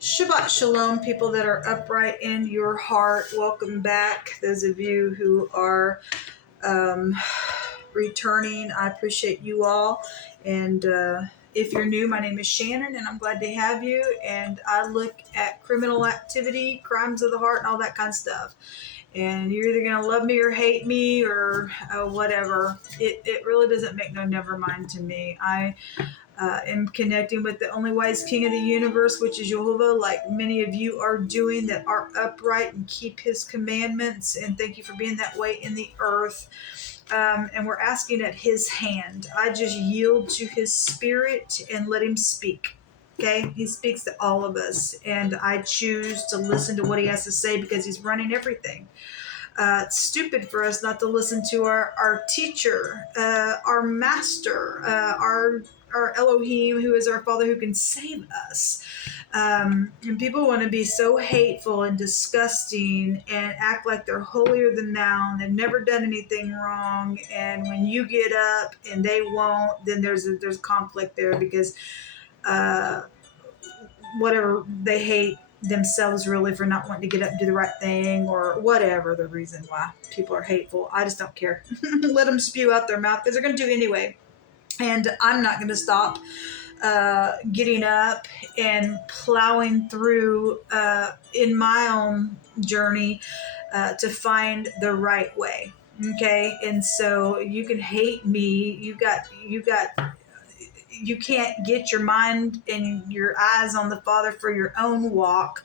Shabbat Shalom, people that are upright in your heart. Welcome back. Those of you who are returning, I appreciate you all. And if you're new, my name is Shannon, and I'm glad to have you. And I look at criminal activity, crimes of the heart, and all that kind of stuff. And you're either going to love me or hate me or whatever. It really doesn't make no never mind to me. I am connecting with the only wise King of the universe, which is Jehovah, like many of you are doing, that are upright and keep his commandments. And thank you for being that way in the earth. And we're asking at his hand. I just yield to his spirit and let him speak. Okay? He speaks to all of us. And I choose to listen to what he has to say because he's running everything. It's stupid for us not to listen to our teacher, our master, our Elohim, who is our Father, who can save us. And people want to be so hateful and disgusting and act like they're holier than thou and they've never done anything wrong. And when you get up and they won't, then there's conflict there because whatever, they hate themselves really for not wanting to get up and do the right thing, or whatever the reason why people are hateful. I just don't care. Let them spew out their mouth because they're going to do anyway. And I'm not going to stop getting up and plowing through in my own journey to find the right way. Okay. And so you can hate me. You can't get your mind and your eyes on the Father for your own walk.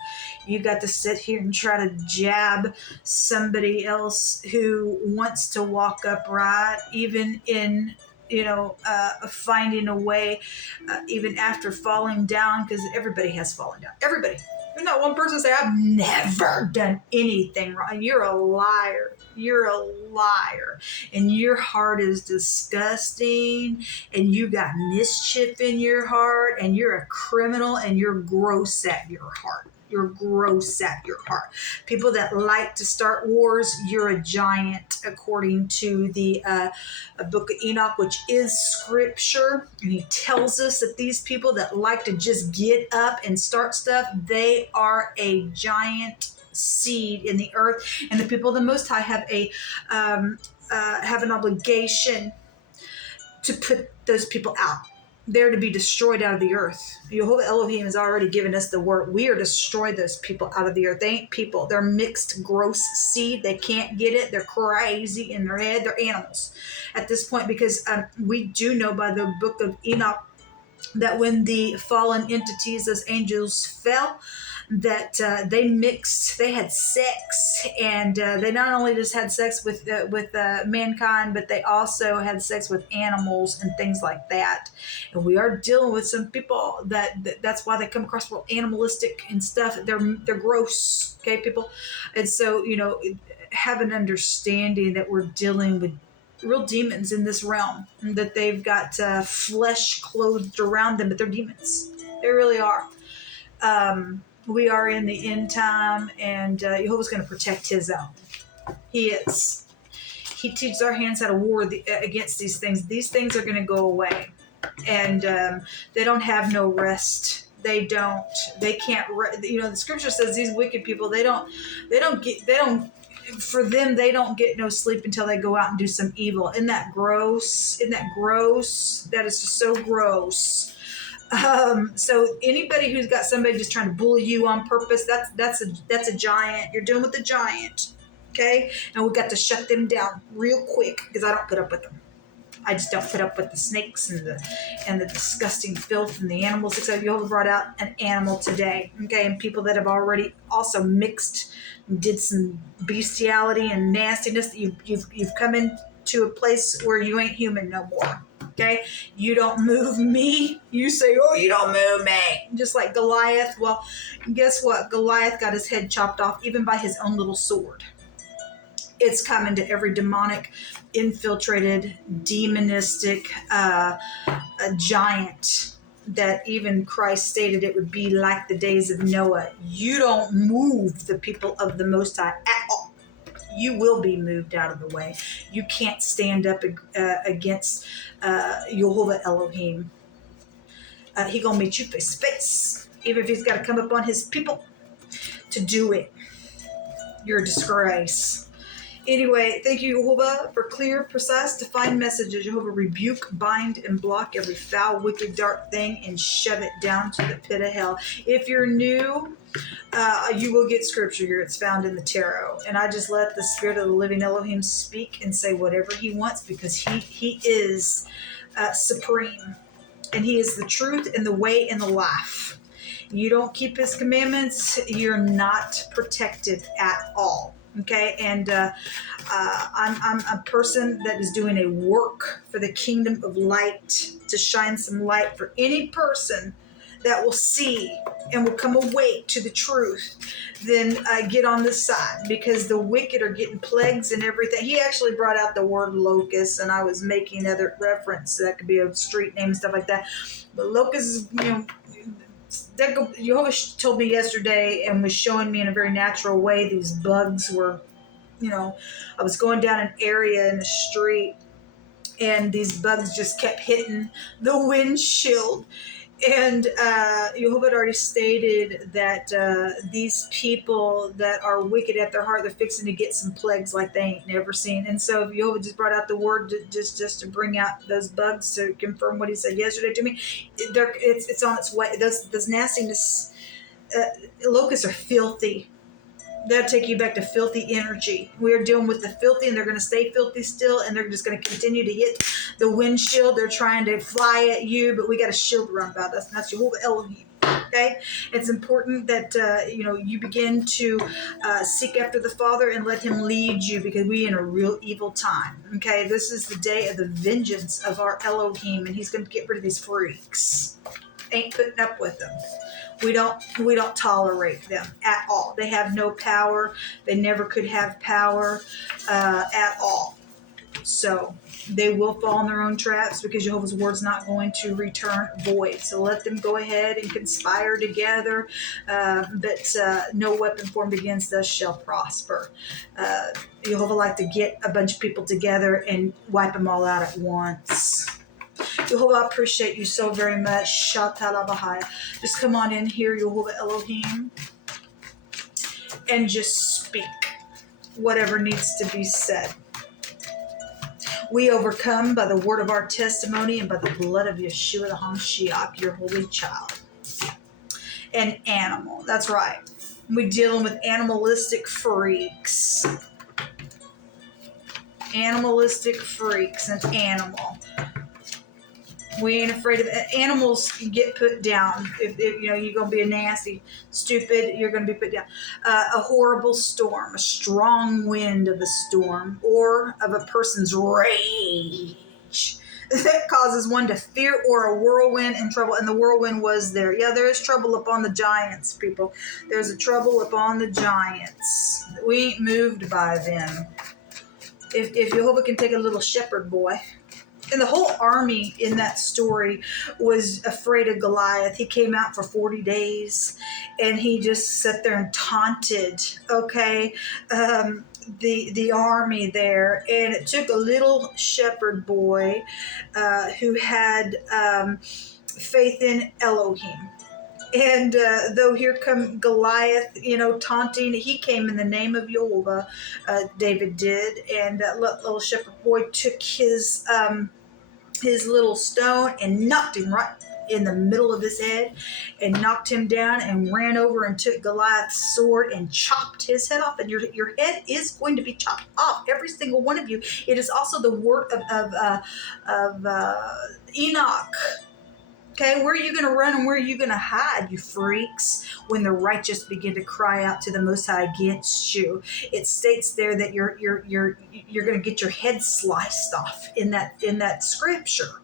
You got to sit here and try to jab somebody else who wants to walk upright, even in finding a way, even after falling down, because everybody has fallen down. Everybody. There's not one person say, I've never done anything wrong. You're a liar. You're a liar. And your heart is disgusting, and you got mischief in your heart, and you're a criminal, and you're gross at your heart. You're gross at your heart. People that like to start wars, you're a giant, according to the book of Enoch, which is scripture. And he tells us that these people that like to just get up and start stuff, they are a giant seed in the earth. And the people of the Most High have an obligation to put those people out. They're to be destroyed out of the earth. Jehovah Elohim has already given us the word. We are to destroy those people out of the earth. They ain't people. They're mixed, gross seed. They can't get it. They're crazy in their head. They're animals at this point, because we do know by the book of Enoch that when the fallen entities, those angels, fell, that they had sex, and they not only just had sex with mankind, but they also had sex with animals and things like that. And we are dealing with some people that's why they come across real animalistic and stuff. They're gross, okay, people. And so have an understanding that we're dealing with real demons in this realm, and that they've got flesh clothed around them, but they're demons. They really are. We are in the end time, and Jehovah's going to protect his own. He is. He teaches our hands how to war against these things. These things are going to go away, and they don't have no rest. They don't. They can't. The scripture says these wicked people. They don't. For them, they don't get no sleep until they go out and do some evil. Isn't that gross? Isn't that gross? That is just so gross. So anybody who's got somebody just trying to bully you on purpose, that's a giant. You're dealing with a giant, okay? And we've got to shut them down real quick, because I don't put up with them. I just don't put up with the snakes and the disgusting filth and the animals. Except you brought out an animal today, okay? And people that have already also mixed, did some bestiality and nastiness. That you've come into a place where you ain't human no more. Okay, you don't move me. You say, oh, you don't move me. Just like Goliath. Well, guess what? Goliath got his head chopped off even by his own little sword. It's coming to every demonic, infiltrated, demonistic giant that even Christ stated it would be like the days of Noah. You don't move the people of the Most High at all. You will be moved out of the way. You can't stand up against Jehovah Elohim. He gonna meet you face to face. Even if he's got to come upon his people to do it. You're a disgrace. Anyway, thank you, Jehovah, for clear, precise, defined messages. Jehovah, rebuke, bind, and block every foul, wicked, dark thing and shove it down to the pit of hell. If you're new, you will get scripture here. It's found in the tarot. And I just let the Spirit of the living Elohim speak and say whatever he wants, because he is supreme. And he is the truth and the way and the life. You don't keep his commandments, you're not protected at all. Okay, and I'm a person that is doing a work for the kingdom of light, to shine some light for any person that will see and will come awake to the truth. Then get on this side, because the wicked are getting plagues and everything. He actually brought out the word locust, and I was making other reference that could be a street name and stuff like that. But locust is, Jehovah told me yesterday and was showing me in a very natural way, these bugs were, I was going down an area in the street, and these bugs just kept hitting the windshield. And Jehovah had already stated that these people that are wicked at their heart, they're fixing to get some plagues like they ain't never seen. And so Jehovah just brought out the word just to bring out those bugs, to confirm what he said yesterday to me. It's on its way. Those nastiness, locusts are filthy. That'll take you back to filthy energy. We are dealing with the filthy, and they're going to stay filthy still, and they're just going to continue to hit the windshield. They're trying to fly at you, but we got a shield around about us, and that's Jehovah Elohim. Okay? It's important that, you begin to seek after the Father and let him lead you, because we are in a real evil time. Okay? This is the day of the vengeance of our Elohim, and he's going to get rid of these freaks. Ain't putting up with them. We don't tolerate them at all. They have no power. They never could have power at all. So they will fall in their own traps, because Jehovah's word's not going to return void. So let them go ahead and conspire together, but no weapon formed against us shall prosper. Jehovah like to get a bunch of people together and wipe them all out at once. Jehovah, I appreciate you so very much. Shatalabahaya. Just come on in here, Jehovah Elohim, and just speak whatever needs to be said. We overcome by the word of our testimony and by the blood of Yeshua the HaMashiach, your holy child. An animal. That's right. We're dealing with animalistic freaks. Animalistic freaks. An animal. We ain't afraid of it. Animals get put down. If you're going to be a nasty, stupid, you're going to be put down. A horrible storm, a strong wind of a storm, or of a person's rage that causes one to fear, or a whirlwind and trouble. And the whirlwind was there. Yeah, there is trouble upon the giants, people. There's a trouble upon the giants. We ain't moved by them. If Jehovah can take a little shepherd boy. And the whole army in that story was afraid of Goliath. He came out for 40 days, and he just sat there and taunted, the army there. And it took a little shepherd boy who had faith in Elohim. And though here come Goliath, taunting, he came in the name of Jehovah, David did. And that little shepherd boy took his little stone and knocked him right in the middle of his head, and knocked him down, and ran over and took Goliath's sword and chopped his head off. And your head is going to be chopped off, every single one of you. It is also the word of Enoch. Okay, where are you going to run and where are you going to hide, you freaks, when the righteous begin to cry out to the Most High against you? It states there that you're going to get your head sliced off in that scripture.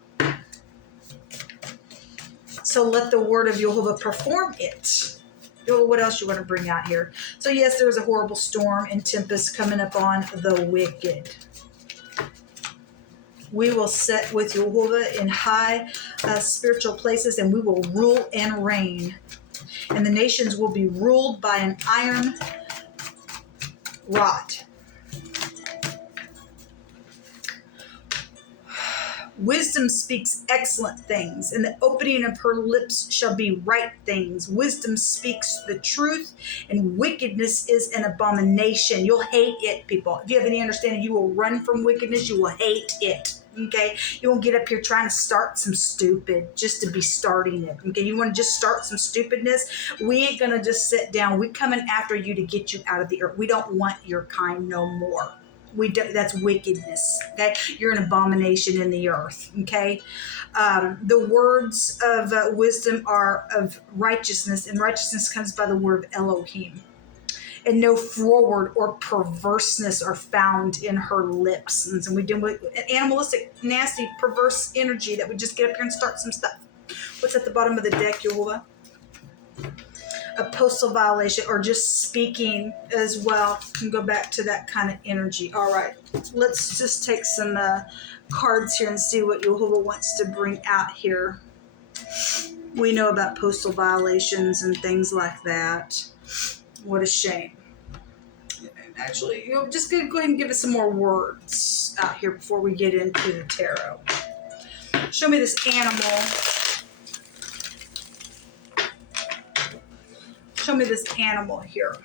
So let the word of Jehovah perform it. What else you want to bring out here? So yes, there is a horrible storm and tempest coming upon the wicked. We will sit with Jehovah in high spiritual places, and we will rule and reign. And the nations will be ruled by an iron rod. Wisdom speaks excellent things, and the opening of her lips shall be right things. Wisdom speaks the truth, and wickedness is an abomination. You'll hate it, people. If you have any understanding, you will run from wickedness. You will hate it. Okay, you won't get up here trying to start some stupid just to be starting it. Okay, you want to just start some stupidness. We ain't gonna just sit down. We're coming after you to get you out of the earth. We don't want your kind no more. That's wickedness. Okay, you're an abomination in the earth. Okay, the words of wisdom are of righteousness, and righteousness comes by the word of Elohim. And no froward or perverseness are found in her lips. And so we deal with animalistic, nasty, perverse energy that would just get up here and start some stuff. What's at the bottom of the deck, Yehovah? A postal violation, or just speaking as well. Can go back to that kind of energy. All right, let's just take some cards here and see what Yehovah wants to bring out here. We know about postal violations and things like that. What a shame. Actually, just go ahead and give us some more words out here before we get into the tarot. Show me this animal. Show me this animal here.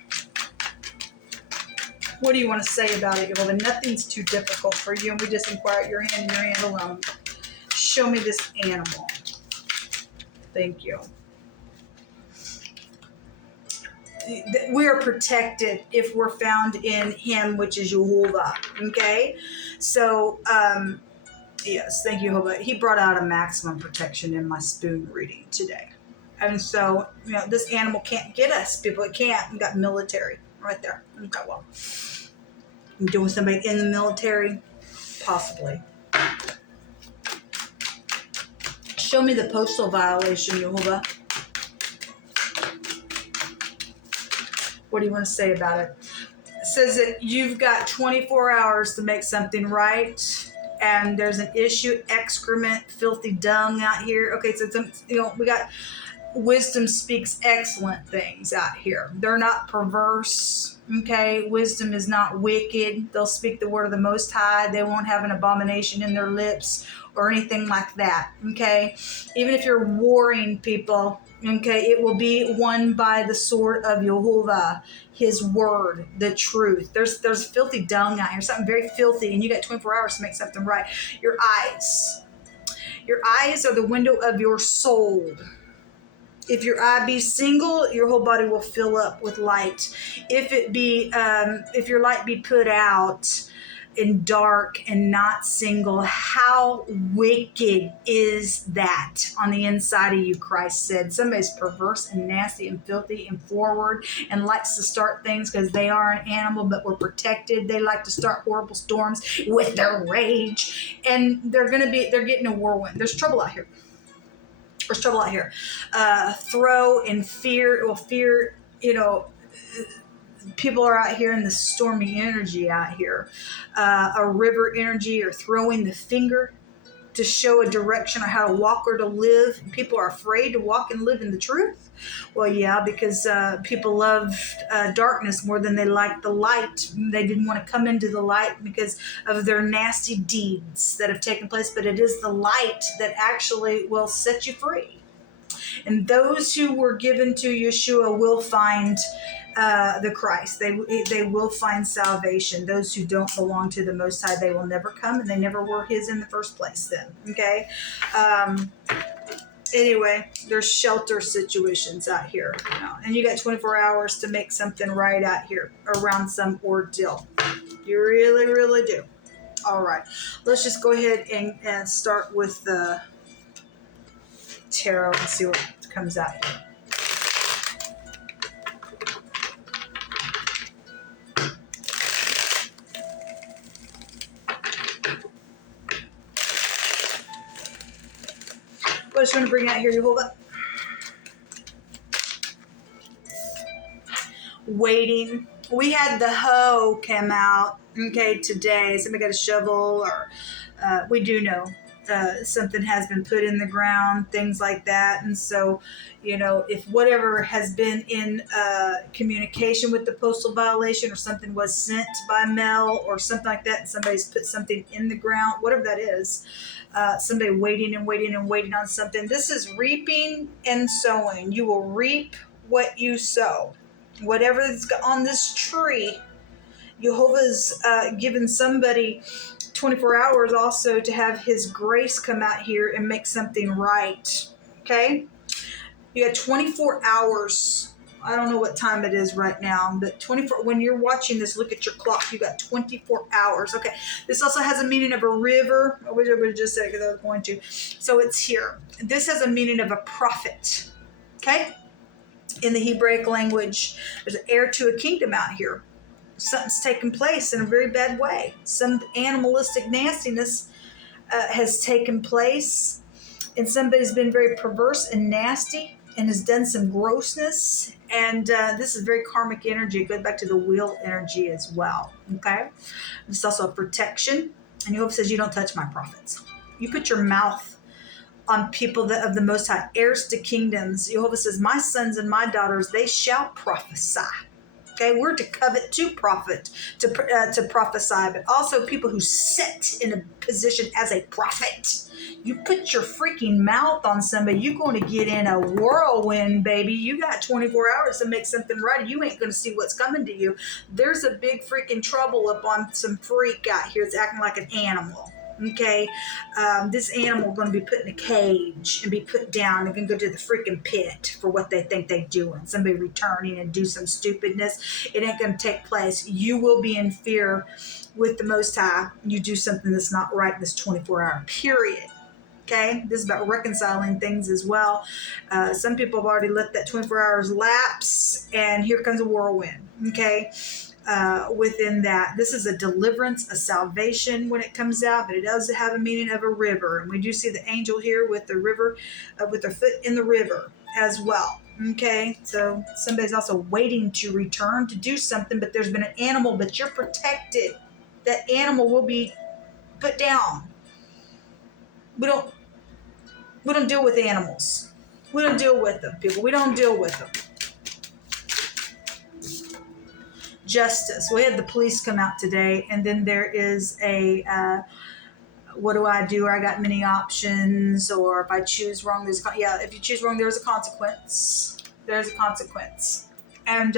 What do you want to say about it? Well, nothing's too difficult for you, and we just inquire at your hand and your hand alone. Show me this animal. Thank you. We are protected if we're found in him, which is Yehovah. Okay, so yes, thank you, Yehovah. He brought out a maximum protection in my spoon reading today, and so this animal can't get us, people. It can't. We got military right there. Okay, well, I'm doing somebody in the military, possibly. Show me the postal violation, Yehovah. What do you want to say about it? It says that you've got 24 hours to make something right, and there's an issue, excrement, filthy dung out here. Okay, so we got wisdom speaks excellent things out here. They're not perverse. Okay, wisdom is not wicked. They'll speak the word of the Most High. They won't have an abomination in their lips or anything like that. Okay, even if you're warring people, okay, it will be won by the sword of Yehovah, his word, the truth. There's filthy dung out here, something very filthy, and you got 24 hours to make something right. Your eyes are the window of your soul. If your eye be single, your whole body will fill up with light. If your light be put out in dark and not single, how wicked is that on the inside of you, Christ said. Somebody's perverse and nasty and filthy and forward and likes to start things because they are an animal, but we're protected. They like to start horrible storms with their rage, and they're getting a whirlwind. There's trouble out here. Throw and fear. Well, fear, people are out here in the stormy energy out here. A river energy, or throwing the finger to show a direction on how to walk or to live. People are afraid to walk and live in the truth. Well, yeah, because people love darkness more than they like the light. They didn't want to come into the light because of their nasty deeds that have taken place, but it is the light that actually will set you free. And those who were given to Yeshua will find the Christ. They will find salvation. Those who don't belong to the Most High, they will never come, and they never were his in the first place then. Okay? Anyway, there's shelter situations out here. And you got 24 hours to make something right out here around some ordeal. You really, really do. All right. Let's just go ahead and start with the tarot and see what comes out here. What is going to bring out here? You hold up. Waiting. We had the hoe come out, okay, today. Somebody got a shovel, or we do know something has been put in the ground, things like that. And so, if whatever has been in communication with the postal violation, or something was sent by mail or something like that, and somebody's put something in the ground, whatever that is, somebody waiting and waiting and waiting on something. This is reaping and sowing. You will reap what you sow. Whatever is on this tree, Jehovah's given somebody 24 hours also to have his grace come out here and make something right. Okay? You got 24 hours. I don't know what time it is right now, but 24. When you're watching this, look at your clock. You got 24 hours. Okay. This also has a meaning of a river. I wish I would have just said it because I was going to. So it's here. This has a meaning of a prophet. Okay? In the Hebraic language, there's an heir to a kingdom out here. Something's taken place in a very bad way. Some animalistic nastiness has taken place, and somebody's been very perverse and nasty and has done some grossness. And this is very karmic energy. It goes back to the wheel energy as well. Okay? It's also a protection. And Jehovah says, you don't touch my prophets. You put your mouth on people that of the Most High, heirs to kingdoms. Jehovah says, my sons and my daughters, they shall prophesy. Okay, we're to covet to prophet, to prophesy, but also people who sit in a position as a prophet. You put your freaking mouth on somebody, you're going to get in a whirlwind, baby. You got 24 hours to make something right. You ain't going to see what's coming to you. There's a big freaking trouble up on some freak out here that's acting like an animal. Okay, this animal going to be put in a cage and be put down. They're going to go to the freaking pit for what they think they're doing. Somebody returning and do some stupidness. It ain't going to take place. You will be in fear with the Most High. You do something that's not right in this 24-hour period. Okay, this is about reconciling things as well. Some people have already let that 24 hours lapse, and here comes a whirlwind. Okay. Within that, this is a deliverance, a salvation when it comes out, but it does have a meaning of a river. And we do see the angel here with the river, with their foot in the river as well. Okay, so somebody's also waiting to return to do something, but there's been an animal, but you're protected. That animal will be put down. We don't deal with animals. We don't deal with them, people. We don't deal with them. Justice. We had the police come out today, and then there is a what do I do? Or I got many options, or if I choose wrong, if you choose wrong, there's a consequence. There's a consequence. And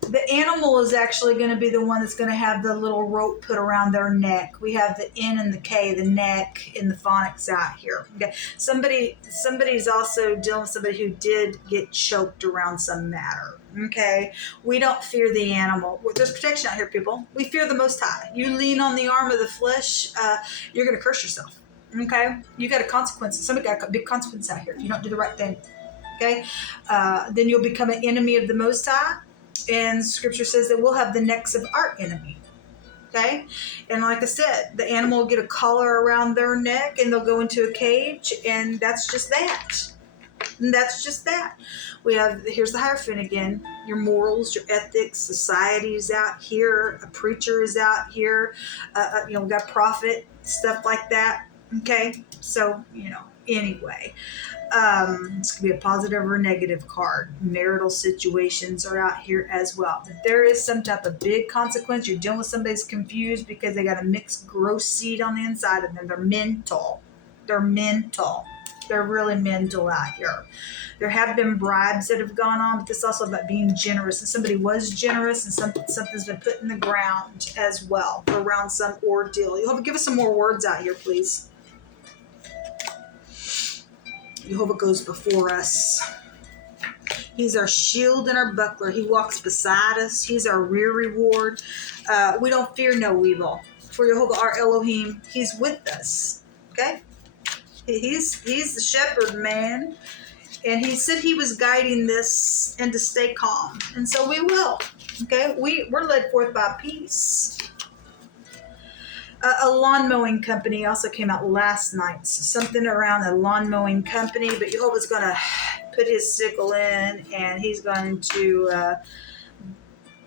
the animal is actually going to be the one that's going to have the little rope put around their neck. We have the N and the K, the neck, in the phonics out here. Okay. Somebody's also dealing with somebody who did get choked around some matter. Okay. We don't fear the animal. There's protection out here, people. We fear the Most High. You lean on the arm of the flesh, you're going to curse yourself. Okay. You got a consequence. Somebody got a big consequence out here if you don't do the right thing. Okay. Then you'll become an enemy of the Most High. And scripture says that we'll have the necks of our enemy. Okay? And like I said, the animal will get a collar around their neck and they'll go into a cage, and that's just that. And that's just that. Here's the Hierophant again. Your morals, your ethics, society is out here. A preacher is out here. We got prophet, stuff like that. Okay? So, anyway. This could be a positive or negative card. Marital situations are out here as well. But there is some type of big consequence. You're dealing with somebody's confused because they got a mixed gross seed on the inside of them. They're mental. They're really mental out here. There have been bribes that have gone on, but this is also about being generous. And somebody was generous, and something's been put in the ground as well around some ordeal. You'll give us some more words out here, please. Jehovah goes before us. He's our shield and our buckler. He walks beside us. He's our rear reward. We don't fear no evil. For Jehovah, our Elohim, he's with us. Okay? He's the shepherd, man. And he said he was guiding this and to stay calm. And so we will. Okay? We're led forth by peace. A lawn mowing company also came out last night. Something around a lawn mowing company, but Jehovah's going to put his sickle in, and he's going to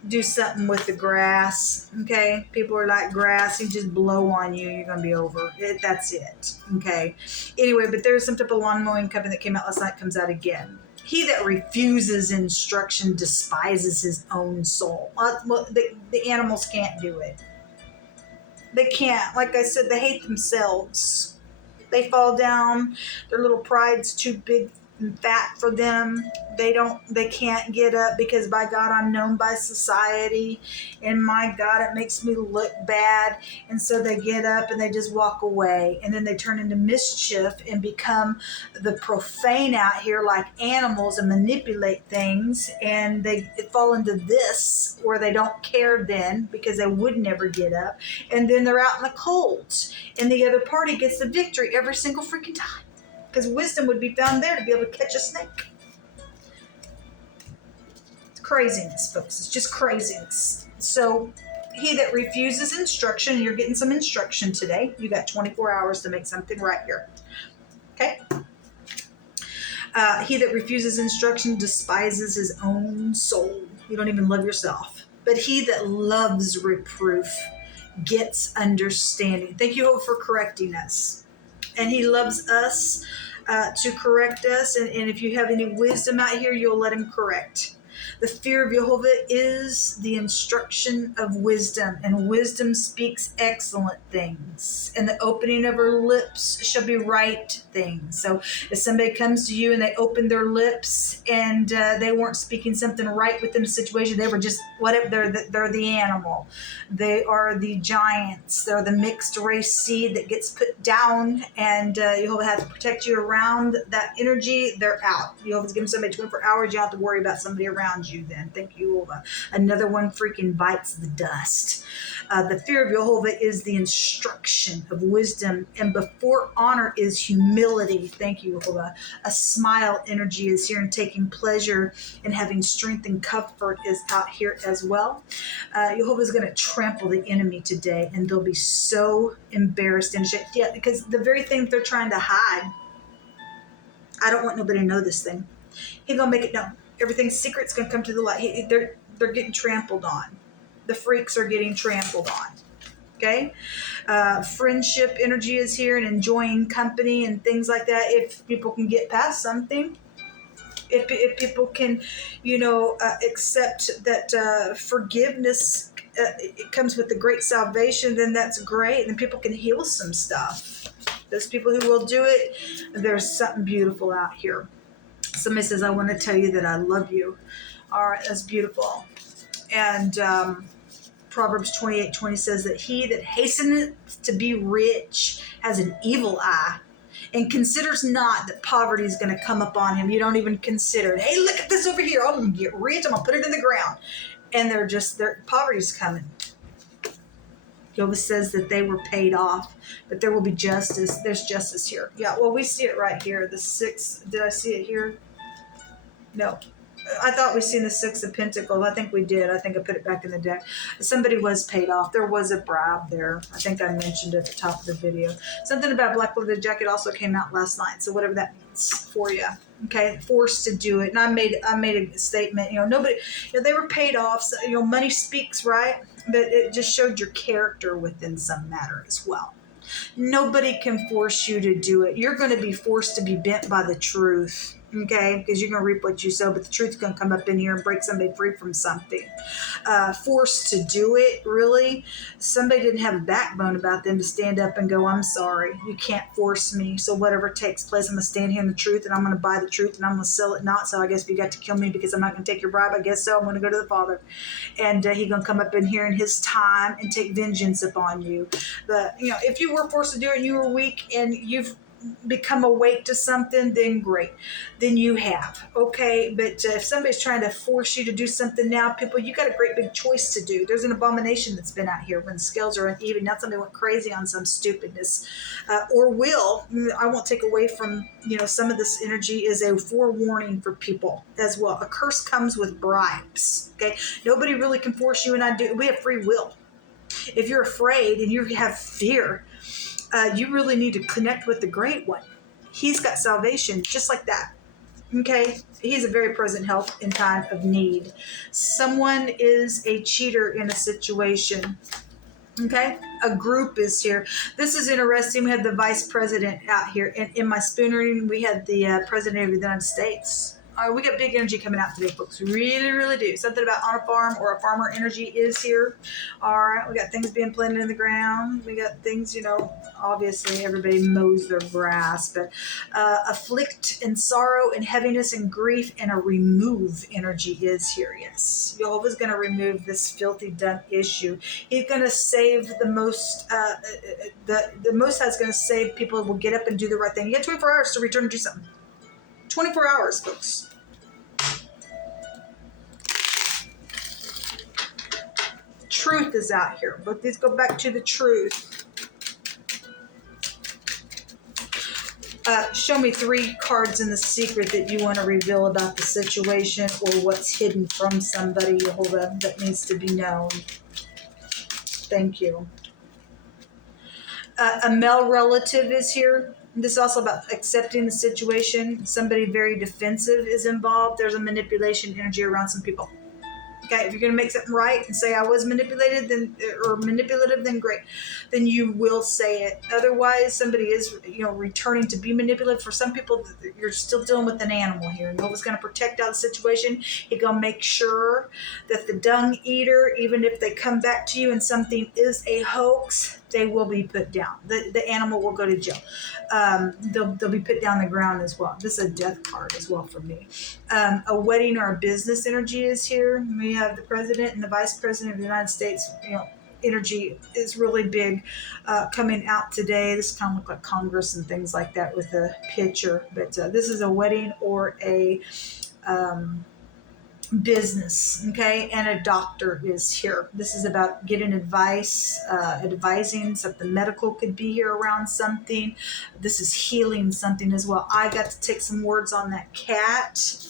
do something with the grass. Okay, people are like grass. You just blow on you, you're gonna be over it. That's it. Okay. Anyway, but there's some type of lawn mowing company that came out last night. Comes out again. He that refuses instruction despises his own soul. Well, the animals can't do it. They can't. Like I said, they hate themselves. They fall down. Their little pride's too big and fat for them. They can't get up because, by God, I'm known by society, and my God, it makes me look bad. And so they get up and they just walk away, and then they turn into mischief and become the profane out here like animals and manipulate things, and they fall into this where they don't care then because they would never get up, and then they're out in the cold, and the other party gets the victory every single freaking time. Because wisdom would be found there to be able to catch a snake. It's craziness, folks. It's just craziness. So, he that refuses instruction, you're getting some instruction today. You got 24 hours to make something right here. Okay? He that refuses instruction despises his own soul. You don't even love yourself. But he that loves reproof gets understanding. Thank you, Hope, for correcting us. And he loves us to correct us. And if you have any wisdom out here, you'll let him correct. The fear of Jehovah is the instruction of wisdom, and wisdom speaks excellent things. And the opening of her lips shall be right things. So if somebody comes to you and they open their lips and they weren't speaking something right within the situation, they were just whatever. They're the animal. They are the giants. They're the mixed race seed that gets put down, and Jehovah has to protect you around that energy. They're out. Jehovah's giving somebody 24 hours. You don't have to worry about somebody around you then. Thank you, Jehovah. Another one freaking bites the dust. The fear of Jehovah is the instruction of wisdom, and before honor is humility. Thank you, Jehovah. A smile energy is here, and taking pleasure in having strength and comfort is out here as well. Jehovah is going to trample the enemy today, and they'll be so embarrassed and shit. Yeah, because the very thing they're trying to hide, I don't want nobody to know this thing. He's going to make it known. Everything secret's going to come to the light. They're getting trampled on. The freaks are getting trampled on. Okay? Friendship energy is here, and enjoying company and things like that. If people can get past something, if people can, accept that forgiveness, it comes with the great salvation, then that's great. And people can heal some stuff. Those people who will do it, there's something beautiful out here. Somebody says, I want to tell you that I love you. All right, that's beautiful. And Proverbs 28:20 says that he that hasteneth to be rich has an evil eye, and considers not that poverty is going to come upon him. You don't even consider it. Hey, look at this over here. I'm going to get rich. I'm going to put it in the ground. And poverty's coming. Jehovah says that they were paid off, but there will be justice. There's justice here. Yeah, well, we see it right here. The 6, did I see it here? No. I thought we seen the 6 of Pentacles. I think we did. I think I put it back in the deck. Somebody was paid off. There was a bribe there. I think I mentioned it at the top of the video. Something about Black Leather Jacket also came out last night. So whatever that means for you. Okay, forced to do it. And I made a statement. Nobody. They were paid off. So, money speaks, right? But it just showed your character within some matter as well. Nobody can force you to do it. You're going to be forced to be bent by the truth. Okay, because you're going to reap what you sow, but the truth's going to come up in here and break somebody free from something. Forced to do it, really. Somebody didn't have a backbone about them to stand up and go, I'm sorry, you can't force me. So whatever takes place, I'm going to stand here in the truth, and I'm going to buy the truth, and I'm going to sell it not. So I guess if you got to kill me because I'm not going to take your bribe, I guess so. I'm going to go to the Father. And he's going to come up in here in his time and take vengeance upon you. But, if you were forced to do it and you were weak and you've become awake to something, then great. Then you have. Okay? But if somebody's trying to force you to do something now, people, you got a great big choice to do. There's an abomination that's been out here when the scales are uneven. Now somebody went crazy on some stupidness. Or will. I won't take away from, some of this energy is a forewarning for people as well. A curse comes with bribes. Okay? Nobody really can force you and I do. We have free will. If you're afraid and you have fear, you really need to connect with the Great One. He's got salvation just like that. Okay, he's a very present help in time of need. Someone is a cheater in a situation. Okay, a group is here. This is interesting. We had the vice president out here, and in my spoon reading, we had the president of the United States. We got big energy coming out today, folks. We really, really do. Something about on a farm or a farmer energy is here. All right, we got things being planted in the ground. We got things, obviously everybody mows their grass, but afflict and sorrow and heaviness and grief and a remove energy is here. Yes, Jehovah's going to remove this filthy done issue. He's going to save the most. The Most High is going to save people who will get up and do the right thing. You get 24 hours to return and do something. 24 hours, folks. Truth is out here, but let's go back to the truth. Show me 3 cards in the secret that you want to reveal about the situation or what's hidden from somebody, Jehovah, that needs to be known. Thank you. A male relative is here. This is also about accepting the situation. Somebody very defensive is involved. There's a manipulation energy around some people. Okay, if you're going to make something right and say I was manipulated, then or manipulative, then great. Then you will say it. Otherwise, somebody is, returning to be manipulative. For some people, you're still dealing with an animal here. Nova's going to protect out the situation. He's going to make sure that the dung eater, even if they come back to you and something is a hoax, they will be put down. The animal will go to jail. They'll be put down the ground as well. This is a death card as well for me. A wedding or a business energy is here. We have the president and the vice president of the United States. Energy is really big coming out today. This kind of look like Congress and things like that with the picture. But this is a wedding or a business, okay? And a doctor is here. This is about getting advice, advising something medical could be here around something. This is healing something as well. I got to take some words on that cat.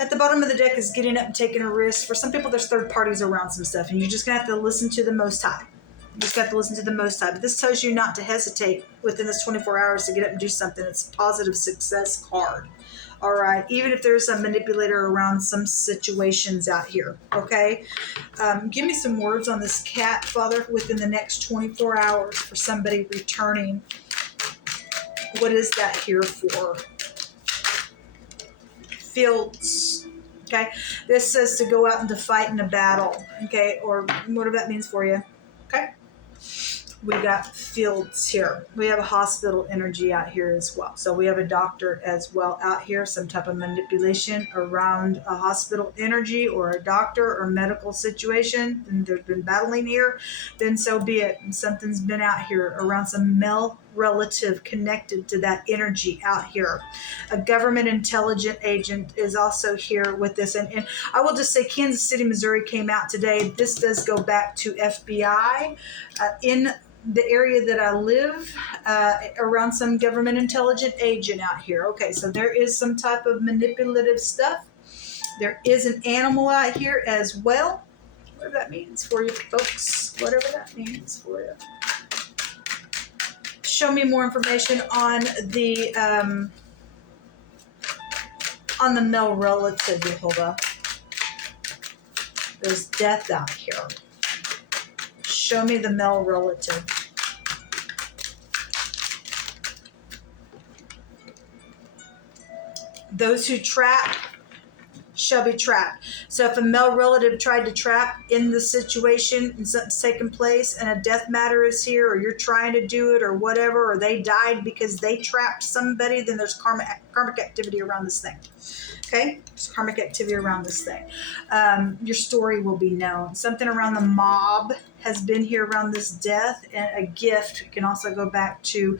At the bottom of the deck is getting up and taking a risk. For some people, there's third parties around some stuff, and you're just going to have to listen to the Most High. You just got to listen to the Most High. But this tells you not to hesitate within this 24 hours to get up and do something. It's a positive success card. All right, even if there's a manipulator around some situations out here, okay? Give me some words on this cat, Father, within the next 24 hours for somebody returning. What is that here for? Fields, okay? This says to go out and to fight in a battle, okay? Or whatever that means for you, okay? We got fields here. We have a hospital energy out here as well. So we have a doctor as well out here, some type of manipulation around a hospital energy or a doctor or medical situation. And there's been battling here, then so be it. And something's been out here around some male relative connected to that energy out here. A government intelligent agent is also here with this. And I will just say Kansas City, Missouri came out today. This does go back to FBI in the area that I live, around some government intelligent agent out here. Okay, so there is some type of manipulative stuff. There is an animal out here as well. Whatever that means for you, folks. Whatever that means for you. Show me more information on the male relative, Jehovah. There's death out here. Show me the male relative. Those who trap shall be trapped. So if a male relative tried to trap in the situation and something's taking place and a death matter is here, or you're trying to do it or whatever, or they died because they trapped somebody, then there's karmic activity around this thing. Okay? There's karmic activity around this thing. Your story will be known. Something around the mob has been here around this death, and a gift. It can also go back to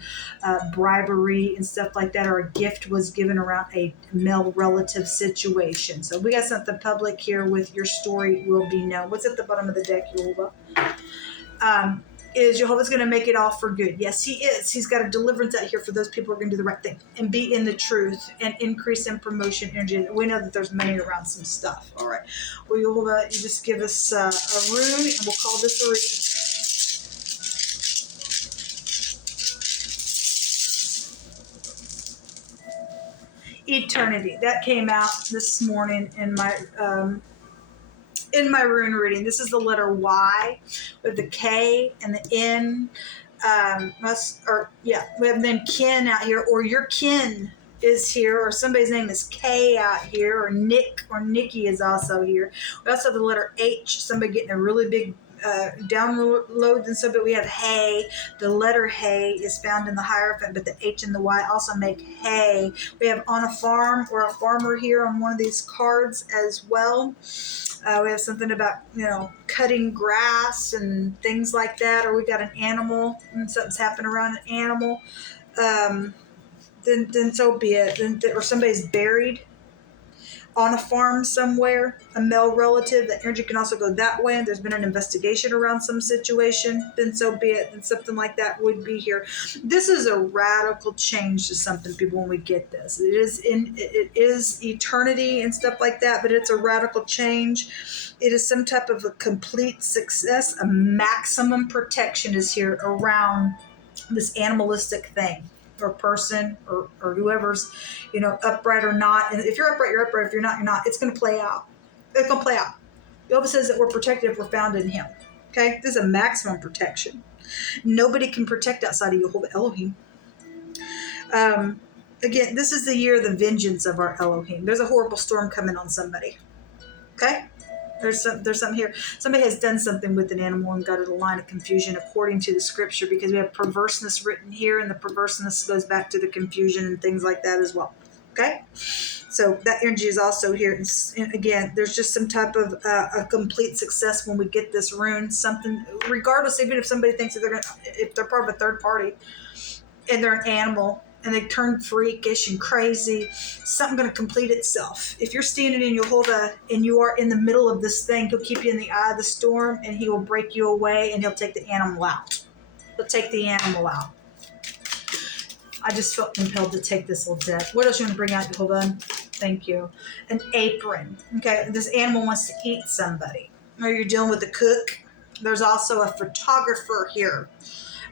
bribery and stuff like that, or a gift was given around a male relative situation. So we got something public here with your story will be known. What's at the bottom of the deck, Jehovah? Is Jehovah's going to make it all for good? Yes, he is. He's got a deliverance out here for those people who are going to do the right thing and be in the truth and increase in promotion energy. We know that there's money around some stuff. All right. Well, Jehovah, you just give us a rune, and we'll call this a reading. eternity. That came out this morning in my rune reading. This is the letter Y with the K and the N. We have then kin out here, or your kin is here, or somebody's name is K out here, or Nick or Nikki is also here. We also have the letter H, somebody getting a really big download and so, but we have hay. The letter hay is found in the Hierophant, but the H and the Y also make hay. We have on a farm or a farmer here on one of these cards as well. We have something about, cutting grass and things like that, or we got an animal and something's happened around an animal. Then so be it. Or somebody's buried on a farm somewhere, a male relative. That energy can also go that way. And there's been an investigation around some situation. Then so be it. And something like that would be here. This is a radical change to something, people, when we get this. It is eternity and stuff like that, but it's a radical change. It is some type of a complete success. A maximum protection is here around this animalistic thing, or person, or whoever's, upright or not. And if you're upright, you're upright. If you're not, you're not. It's going to play out. It's going to play out. Yoba says that we're protected if we're found in him. Okay? This is a maximum protection. Nobody can protect outside of Jehovah Elohim. Again, this is the year of the vengeance of our Elohim. There's a horrible storm coming on somebody. Okay? There's something here. Somebody has done something with an animal and got it a line of confusion according to the scripture, because we have perverseness written here, and the perverseness goes back to the confusion and things like that as well. Okay? So that energy is also here. And again, there's just some type of a complete success when we get this rune. Something, regardless, even if somebody thinks that if they're part of a third party and they're an animal, and they turn freakish and crazy, something going to complete itself. If you're standing in Jehovah and you are in the middle of this thing, he'll keep you in the eye of the storm, and he will break you away, and he'll take the animal out. He'll take the animal out. I just felt compelled to take this little deck. What else you want to bring out, Jehovah? Thank you. An apron. Okay, this animal wants to eat somebody. Or you're dealing with a cook. There's also a photographer here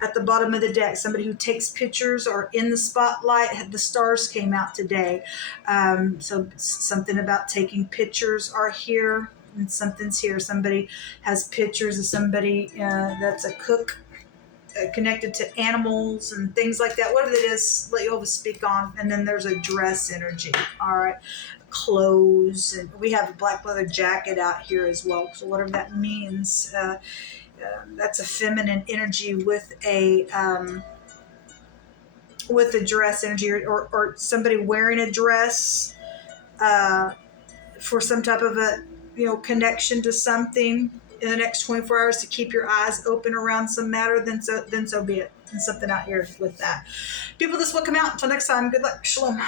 at the bottom of the deck, somebody who takes pictures or in the spotlight. The stars came out today. So something about taking pictures are here, and something's here. Somebody has pictures of somebody that's a cook, connected to animals and things like that. Whatever it is, let Jehovah speak on. And then there's a dress energy. All right. Clothes. And we have a black leather jacket out here as well. So whatever that means, that's a feminine energy with a dress energy, or somebody wearing a dress for some type of a connection to something in the next 24 hours to keep your eyes open around some matter. Then so be it. And something out here with that. People, this will come out. Until next time, good luck. Shalom.